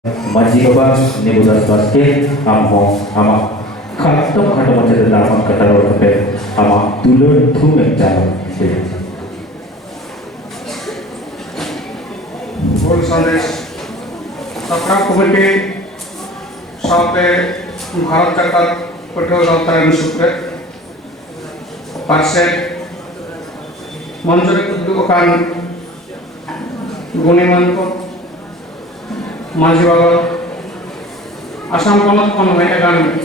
Maji Baba Nebudas Basket Amho Ama Khatam Khatam Macam dalam kata orang kata Ama Tulur Thu Menjala Full Sandesh Sakra Komite Saate Bharat Jakat Paṭhuwᱟᱹ ᱜᱟᱶᱛᱟ ᱨᱮᱱ ᱥᱩᱯᱨᱮᱫ ᱯᱟᱨᱥᱮᱫ ᱢᱚᱧᱪᱚ ᱨᱮ ᱫᱩᱲᱩᱵ ᱟᱠᱟᱱ ᱜᱩᱱᱤᱢᱟᱱ ᱠᱚ ᱢᱟᱹᱡᱷᱤ ᱵᱟᱵᱟ ᱟᱥᱟᱢ ᱯᱚᱱᱚᱛ ᱠᱷᱚᱱ ᱦᱮᱡ ᱟᱠᱟᱱ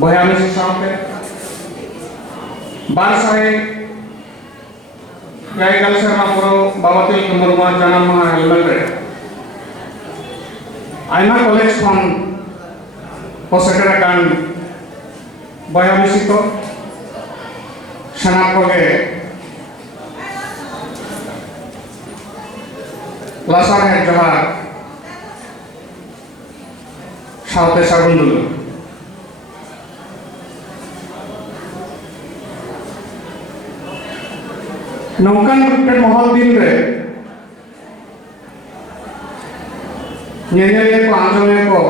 ᱵᱚᱭᱦᱟ ᱢᱤᱥᱤ ᱥᱟᱶᱛᱮ 200 ᱥᱮᱨᱢᱟ ᱯᱩᱨᱟᱹᱣ ᱵᱟᱵᱟ ᱛᱤᱞᱠᱟᱹ ᱢᱩᱨᱢᱩᱣᱟᱜ ᱡᱟᱱᱟᱢ ᱢᱟᱦᱟ ᱦᱮᱹᱞᱢᱮᱹᱞ ᱨᱮ ᱟᱭᱢᱟ ᱠᱚᱞᱮᱡᱽ ᱠᱷᱚᱱ को सेटर अकान बयामिसी को शनाब को गे लासार है जहाँ शांति सागुंदुल नौकान रुपये महल दिन रे नेनेले को आंजने को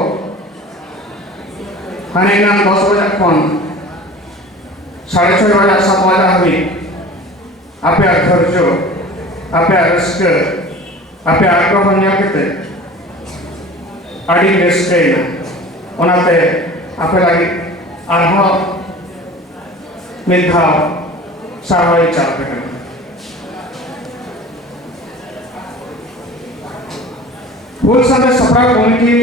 ᱦᱟᱱᱮ ᱮᱱᱟᱝ 10 ᱵᱟᱡᱟᱜ ᱠᱷᱚᱱ 6:30 ᱵᱟᱡᱟᱜ 7 ᱵᱟᱡᱟᱜ ᱦᱟᱹᱵᱤᱡ ᱟᱯᱮᱭᱟᱜ ᱫᱷᱳᱨᱡᱚ ᱟᱯᱮᱭᱟᱜ ᱨᱟᱹᱥᱠᱟᱹ ᱟᱯᱮᱭᱟᱜ ᱟᱜᱽᱨᱚᱦᱚ ᱧᱮᱞ ᱠᱟᱛᱮ ᱟᱹᱰᱤ ᱨᱟᱹᱥᱠᱟᱹᱭᱮᱱᱟ ᱚᱱᱟᱛᱮ ᱟᱯᱮ ᱞᱟᱹᱜᱤᱫ ᱟᱨᱦᱚᱸ ᱢᱤᱫ ᱫᱷᱟᱣ ᱥᱟᱨᱦᱟᱣ ᱪᱟᱞ ᱟᱯᱮ ᱠᱟᱱᱟ ᱦᱩᱞ ᱥᱟᱸᱫᱮᱥ ᱥᱟᱯᱲᱟᱣ ᱠᱚᱢᱤᱴᱤ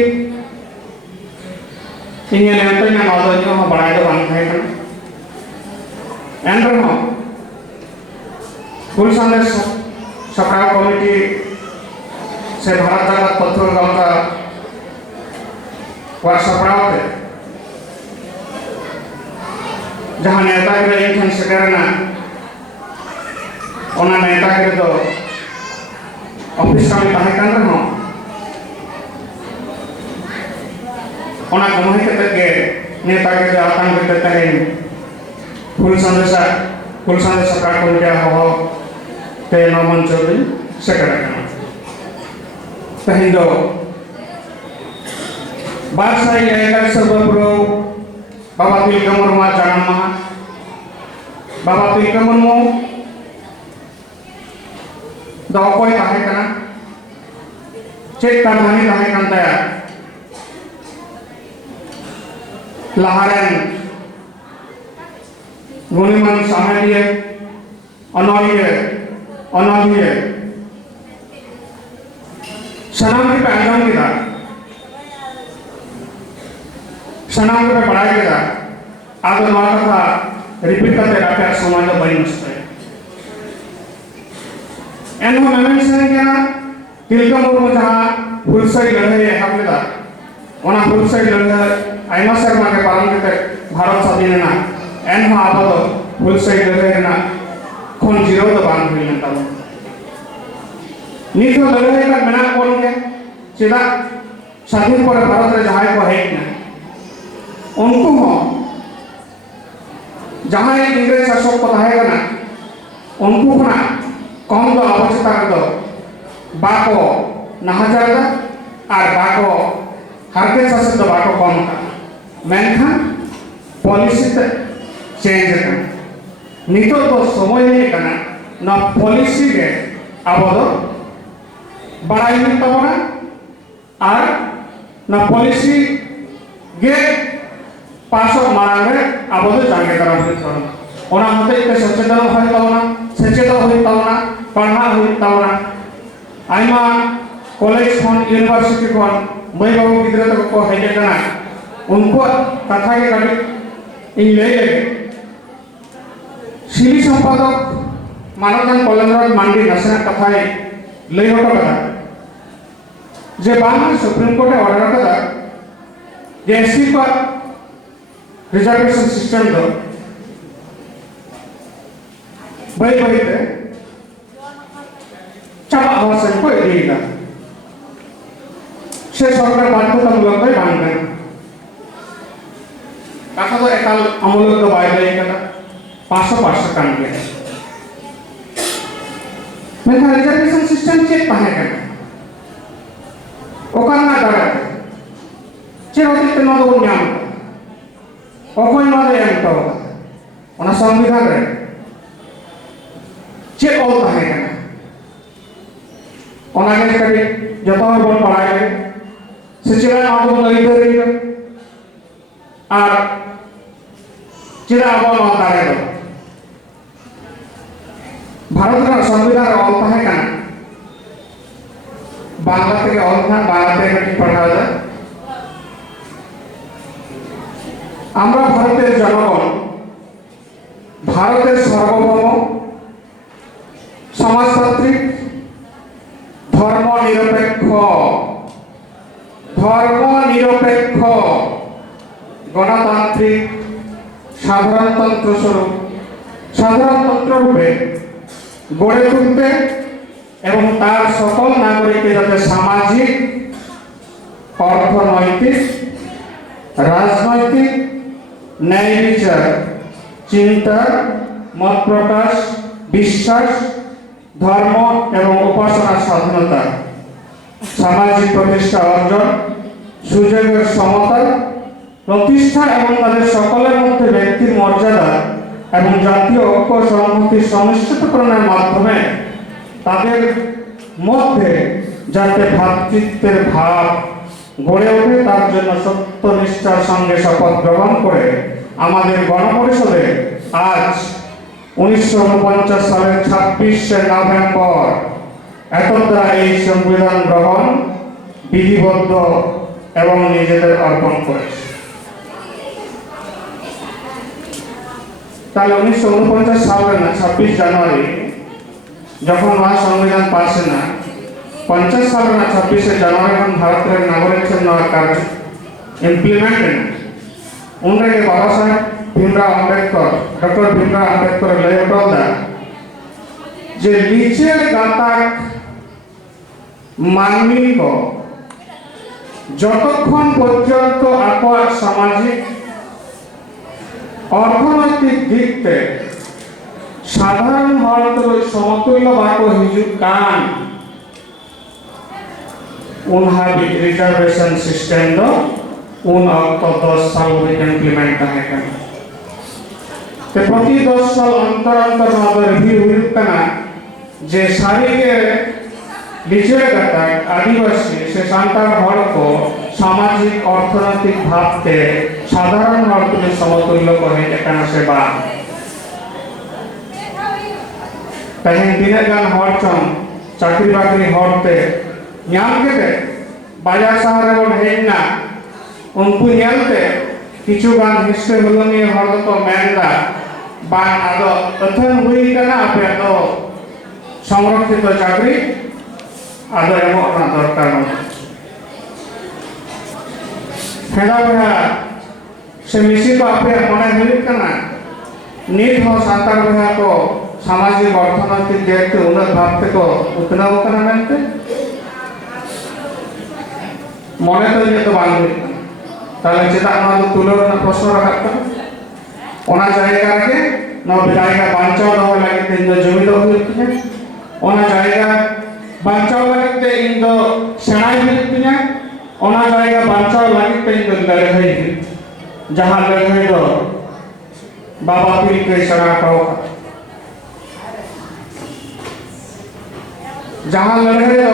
ᱤᱧ ᱱᱮᱣᱛᱟ ᱧᱟᱢ ᱟᱫᱚ ᱤᱧ ᱦᱚᱸ ᱵᱟᱲᱟᱭ ᱫᱚ ᱵᱟᱝ ᱛᱟᱦᱮᱸ ᱠᱟᱱᱟ ᱮᱱᱨᱮᱦᱚᱸ ᱦᱩᱞ ᱥᱟᱸᱫᱮᱥ ᱥᱟᱯᱲᱟᱣ ᱠᱚᱢᱤᱴᱤ ᱥᱮ ᱵᱷᱟᱨᱚᱛ ᱡᱟᱠᱟᱫ ᱯᱟᱹᱴᱷᱩᱣᱟᱹ ᱜᱟᱶᱛᱟ ᱠᱚᱣᱟᱜ ᱥᱟᱯᱲᱟᱣ ᱛᱮ ᱡᱟᱦᱟᱸ ᱱᱮᱣᱛᱟ ᱜᱤᱨᱟᱹ ᱤᱧ ᱴᱷᱮᱱ ᱥᱮᱴᱮᱨᱮᱱᱟ ᱚᱱᱟ ᱱᱮᱣᱛᱟ ᱜᱤᱨᱟᱹ ᱫᱚ ᱚᱯᱷᱤᱥ ᱠᱟᱹᱢᱤ ᱛᱟᱦᱮᱸ ᱠᱟᱱ ᱨᱮᱦᱚᱸ ona kemana kita ke neta kita akan kita tahin full sandesh sakar komite ho te nomon chori sekarang tahin do barsai ayat serba pro baba tilka murmu janam maha baba tilka murmu do koi tahe kana cek kanhani tahe kan taya लाहरन गुणिमान सामान्य अनौलिय सनाम के पैगाम के दा सनाम के पढ़ाई के दा आगे माता था रिपीट करते रहते हैं समाज में बड़ी मुश्किल एनो नवीन से क्या तिलका मुर्मू जहाँ फुलसई लड़े हम लेता ओना फुलसई लड़े आयमा सेरमा के पालन करते भारत स्वाधीन ना एन हो आप तो फुलसई लड़े ना कौन जीरो तो बांध हुई ना तब नीति लड़े का बिना कौन के सीधा स्वाधीन पर भारत रे जहाँ को है ना उनको हो जहाँ एक इंग्रेज शासक को है ना उनको ना कौन तो आवश्यकता कर दो बाको नहाजार दा आर बाको हरके शासक तो बाको कौन का मेनखान पॉलिसी ते चेंज करना नितो तो समय नहीं करना ना पॉलिसी के आबोदो बड़ाई नहीं तबना आर ना पॉलिसी के पासो मारांगे आबोदो जांगे करना भी करना ओना होते के सचेतन होई तबना पढ़ना होई तबना आइमा कॉलेज खन यूनिवर्सिटी खन मई बाबू गिद्रा तक को हेज करना उनको कथा के कड़ी इन ले शिली संपादक मानवजन कल्याण मांडी नसना कथा ले होटो कथा जे बांग सुप्रीम कोर्ट ऑर्डर कथा जे एससी पर रिजर्वेशन सिस्टम दो बई बई ते चाबा आवासन को एरिया से सरकार बाध्यतामूलक बांग करना कथा तो एकाल अमूलक तो बाय लई कथा 500 कान के मैं रिजर्वेशन सिस्टम चेक पाहे करना ᱚᱠᱟᱨᱮᱱᱟᱜ ᱫᱟᱲᱮᱛᱮ ᱪᱮᱫ ᱦᱚᱛᱮᱡ ᱛᱮ ᱱᱚᱣᱟ ᱫᱚᱵᱚᱱ ᱧᱟᱢ ᱠᱟᱫᱟ? ᱚᱠᱚᱭ ᱱᱚᱣᱟ ᱫᱚᱭ ᱮᱢ ᱦᱚᱴᱚ ᱠᱟᱫᱟ? ᱚᱱᱟ ᱥᱚᱝᱵᱤᱫᱷᱟᱱ ᱨᱮ ᱪᱮᱫ ᱚᱞ ᱛᱟᱦᱮᱸ ᱠᱟᱱᱟ? ᱚᱱᱟᱜᱮ ᱠᱟᱹᱴᱤᱡ ᱡᱚᱛᱚ ᱦᱚᱲ ᱵᱚᱱ ᱵᱟᱲᱟᱭ ᱞᱮ ᱥᱮ ᱪᱮᱫᱟᱜ ᱱᱚᱣᱟ ᱫᱚᱵᱚᱱ ᱟᱹᱭᱫᱟᱹᱨᱤᱭᱟ ᱟᱨ ᱪᱮᱫᱟᱜ ᱟᱵᱚᱣᱟᱜ ᱱᱚᱣᱟ ᱫᱟᱲᱮ ᱫᱚ? ᱵᱷᱟᱨᱚत ᱨᱮᱱᱟᱜ ᱥᱚᱝᱵᱤᱫᱷᱟन ᱨᱮ ᱚᱞ ᱛᱟᱦᱮᱸ ᱠᱟᱱᱟ, বাংলা থেকে অল না বাংলাতে একটি পড়াও যায়। আমরা ভারতের জনগণ ভারতের সার্বভৌম সমাজতান্ত্রিক ধর্মনিরপেক্ষ গণতান্ত্রিক সাধারণতন্ত্র রূপে গড়ে তুলতে এবং তার সকল নাগরিককে যাতে সামাজিক, অর্থনৈতিক, রাজনৈতিক, ন্যায় বিচার, চিন্তা, মত প্রকাশ, বিশ্বাস, ধর্ম এবং উপাসনার স্বাধীনতা, সামাজিক প্রতিষ্ঠা অর্জন, সুযোগের সমতা প্রতিষ্ঠা এবং তাদের সকলের মধ্যে ব্যক্তির মর্যাদা এবং জাতীয় ঐক্য সংহতি সুনিশ্চিতকরণের মাধ্যমে তাদের মধ্যে যাতে ভ্রাতৃত্বের ভাব গড়ে ওঠে তার জন্য সত্যনিষ্ঠার সঙ্গে শপথ গ্রহণ করে আমাদের গণপরিষদে আজ 1949 সালের 26শে নভেম্বর এতদ্বারা এই সংবিধান গ্রহণ বিধিবদ্ধ এবং নিজেদের অর্পণ করেছে। তাহলে 1949 সালের 26 জানুয়ারি যখন নয়া সংবিধান পাস না 50 সালের 26শে জানুয়ারি যখন ভারতের নাগরিকদের নয়া কার্য ইমপ্লিমেন্ট না उनके बाबा साहेब भीमराव अम्बेडकर डॉक्टर भीमराव अम्बेडकर लय हटोदा जे लीचेर गाताक मानवी को যতক্ষণ পর্যন্ত আপার সামাজিক অর্থনৈতিক দিকতে সাধারণ ভারতের সমতুল্য বাকো হিজুক কান उनहा रिजर्वेशन सिस्टम दो उन अक्टो 10 साल में इम्प्लीमेंट करेगा ते प्रति 10 साल अंतर अंतर नोदो रिव्यू हुयुकना जे सारी के लिचेर गाताक आदिवासी से सान्ताड़ हड़ को सामाजिक अर्थनैतिक भावते साधारण हड़के समतुल्य को हेजेकाना से बा तेहेन दिने गान हड़ चन चाकरी बाकरी हड़ते ᱧᱟᱢ ᱠᱮᱫᱮ ᱵᱟᱡᱟᱨ ᱥᱟᱦᱟᱨ ᱨᱮᱵᱚᱱ ᱦᱮᱡᱱᱟ उनको ᱧᱮᱞᱛᱮ ᱠᱤᱪᱷᱩᱜᱟᱱ ᱦᱤᱥᱴᱮ ᱦᱩᱞᱟᱹᱱᱤᱭᱟᱹ ᱦᱚᱲ ᱫᱚᱠᱚ ᱢᱮᱱᱫᱟ ᱵᱟᱝ ᱟᱫᱚ ᱟᱹᱛᱷᱟᱹᱱ ᱦᱩᱭ ᱠᱟᱱᱟ ᱟᱯᱮ ᱫᱚ সংরক্ষিত চাকরি আদো এমন না দরকার নেই ফেরা ফেরা সে মিশি তো আপে মনে হুᱭᱩᱜ ᱠᱟᱱᱟ ᱱᱤᱛ ᱦᱚᱸ ᱥᱟᱱᱛᱟᱲ ᱵᱚᱭᱦᱟ ᱠᱚ সামাজিক অর্থনৈতিক দিকতে উন্নত ভাব থেকে উতনাও ᱠᱟᱱᱟ ᱢᱮᱱᱛᱮ মনে তো নিয়ে তো বাংলা তাহলে যেটা আমাদের তুলনা প্রশ্ন রাখতে ওনা জায়গা রে নব জায়গা বাঁচাও না লাগে তিন জমি দাও হইতে ওনা জায়গা বাঁচাও লাগে ইন দো সেনাই হইতে ওনা জায়গা বাঁচাও লাগে তিন লড়াই जहां लड़ाई दो बाबा पीर के सेना पाओ जहां लड़ाई दो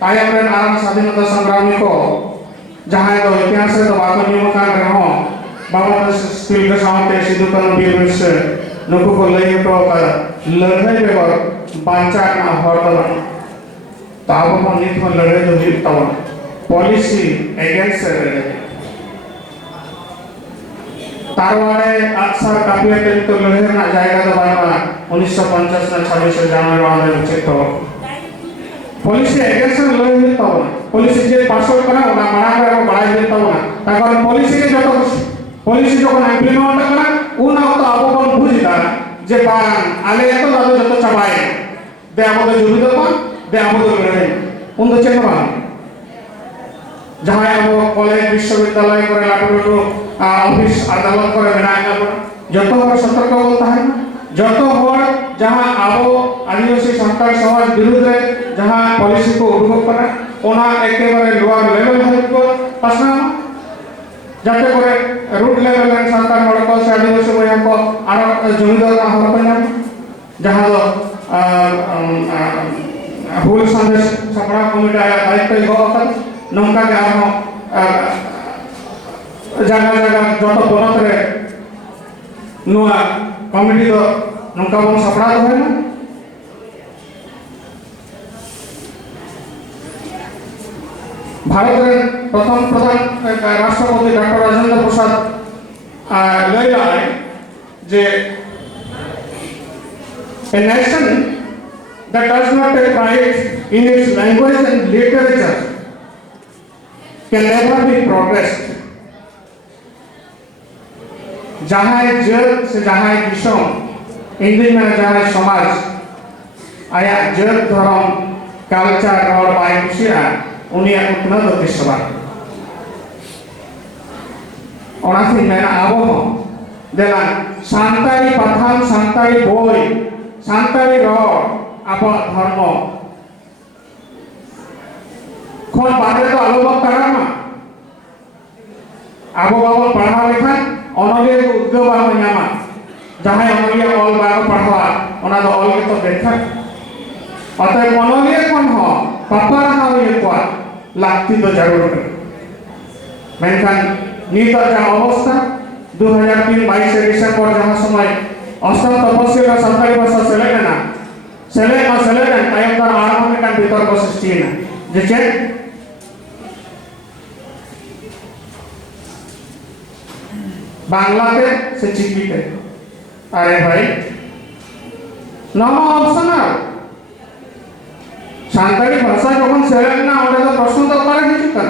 तायम रे आराम स्वाधीनता संग्रामी को जहां दो इतिहास रे तो बाको निमकान रहो बाबा स्टील के सामने सिद्धू कानू वीर से नुकु को लई तो लड़ाई बेगर बांचा ना हर दो ताब को नित में लड़ाई दो जीतता पॉलिसी अगेंस्ट तारवाड़े अक्सर काफिया के तो लड़ाई ना जाएगा तो बाबा 1950 में 26 जनवरी वाले उचित हो पॉलिसी अगेंस्ट लड़ाई जीतता हो पॉलिसी जे पास आउट करा ओना माना करे बड़ा जीतता हो ताकर पॉलिसी के जो पॉलिसी जो कोन इम्प्लीमेंट करा उन तो अब कोन बुझिदा जे बान आले तो दादो जतो चबाए दे आबो जुबी दो दे आबो लड़ाई उन तो चेक बा जहां आबो कॉलेज विश्वविद्यालय करे लाटू ऑफिस अदालत करे मेना जतो हर सतर्क होता है जोतो होर जहां आबो आदिवासी सान्ताड़ समाज विरुद्ध रे जहां पॉलिसी को उडुक करा ओना एकेबारे लोअर लेवल हाई को पासना जाते करे रूट लेवल रे सान्ताड़ होड़ को से आदिवासी बया को आरो जमीदार का होड़ को नाम जहां दो हुल संदेश सपड़ा कमिटी आया दायित्व गो अकल नंका के आरो जगह जगह जोतो बनत रे नुआ कमिटी दो नंका बन सपड़ा दो है ना भारत रे प्रथम प्रधान राष्ट्रपति doctor Rajendra Prasad Laila J a nation that does not take pride in its language and literature can never be progressed. जहाँ जल से जहाँ दिशों इंडिया में जहाँ समाज आया जल धर्म कल्चर और बायोसिया उन्हें उतना तो दिशवा और आखिर में आबो हो देला सांतारी पथाम सांतारी बोय सांतारी रो आप धर्म कौन बातें तो आलोक कराना आबो बाबो पढ़ा लिखा অনলিয়া উদ্যোগ বানো নামা যাহাই অনলিয়া অল বানো পড়াওয়া ওনা তো অল তো দেখা অতএব অনলিয়া কোন হ পাপা রহা হয়ে কোয়া লাগতি তো জরুর মেনখান নিত যা অবস্থা 2003-22 ডিসেম্বর যাহা সময় অষ্টম তপস্যা সরকারি ভাষা সেলেক্ট না তাইম তার আরম্ভ কান বিতর্ক সৃষ্টি না যে बांग्लाते से चिकीते अरे भाई नॉन ऑप्शनल सांताड़ी भाषा जखन सेलेक्ट ना ओडे तो प्रश्न तो करे हिजुकन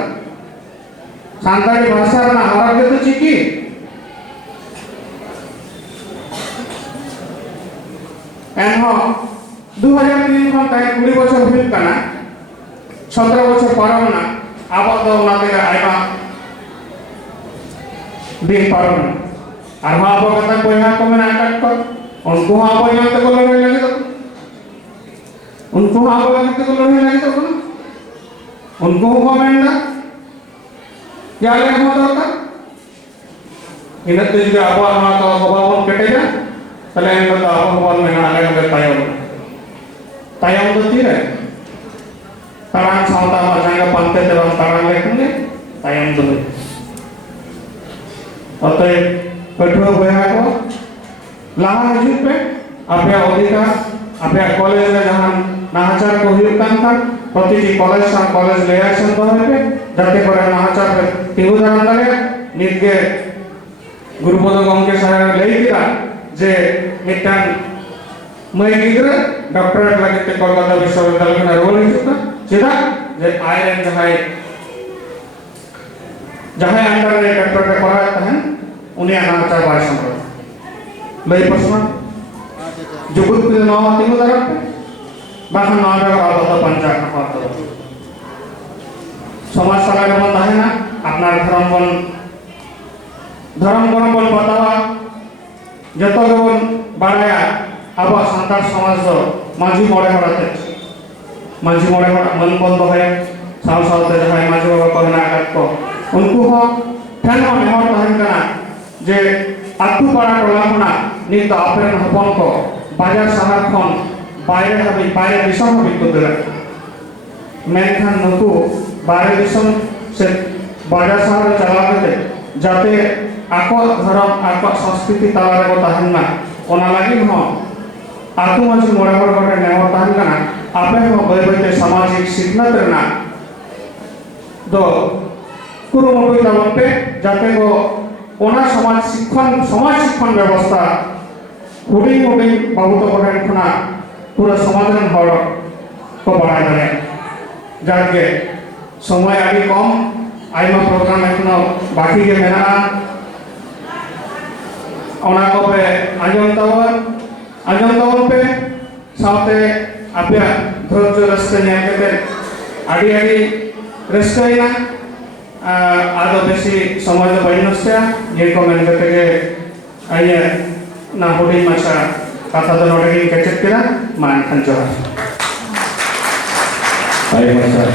सांताड़ी भाषा ना हरके तो चिकी एनहो 2003 खन ताई 20 बछर हुई कना 17 बछर पारम ना आबो तो उनाते आइबा दिन पारम और वहाँ पर कथा कोई ना को मैंने अटैक कर उनको वहाँ पर यहाँ तक लड़ने लगे तो उनको वहाँ पर यहाँ तक लड़ने लगे तो ना उनको हुआ मैंने क्या ले हुआ तो का इन्हें तो जो आप वहाँ तो स्वभाव कटेगा पहले इनको तो आप स्वभाव में ना लगे तो तायम तो तीर है तारांग साउता मजाएगा पंते तेरा तारांग लेकेंगे तायम तो अतएव पठुआ बया को लाहा हिजुग पे अपने अधिकार अपने कॉलेज में जहां नाहचार को हुई कान था प्रतिटी कॉलेज सा कॉलेज ले एक्शन तो है पे जाते करे नाहचार पे तिगु दान करे नित्य गुरुपद गंगे साहेब ले दिया जे मिटान मई गिद्रे डॉक्टरेट लगे ते कोलकाता विश्वविद्यालय में रोल हिजुगा सीधा जे आईएन जहां अंडर रे डॉक्टरेट कराता है उन्हें अनाचार बाय संभव लई प्रश्न जुगुत के नाम तिगु दरप बाखन नाम रे आबो पंचायत ना पातो समाज सभा रे बंद है ना अपना धर्म बन बतावा जतो बन बाड़ाया आबो संताड़ समाज दो मांझी मोड़े हड़ाते मांझी मोड़े हड़ा मन बंद है साव सावते जहां मांझी बाबा को ना को उनको हो ठन हो नेहर तहन कना जे आतु पाड़ा टोला खना नित आपेन हपन को बाजार शहर खन बायरे हबी बायरे दिसम हबी को दरा मेनखान नुकु बायरे दिसम से बाजार शहर चला करते जाते आको धर्म आको संस्कृति तालारे को तहन ना ओना लागि हो आतु मंच मोड़े मोड़ गटे नेहर तहन कना आपे हो बय सामाजिक सिखनत रेना दो कुरुमुटु तमन पे जाते को ओना समाज शिक्षण व्यवस्था हुडी बहुत बड़े खना पूरा समाधान हड़ को बढ़ा दाड़े जाके समय आदि कम आयमा प्रोग्राम एखनो बाकी के मेना ओना को पे आजम तवन पे साथे आपया धैर्य रस्ते नेके आदि रस्तेना आदो बेसी समय तो बड़ी नस्या ये को मैंने कहते के आये ना होड़ी माचा कथा दो नोटे की कैचेट केला मान खंजोर Baik, Mas.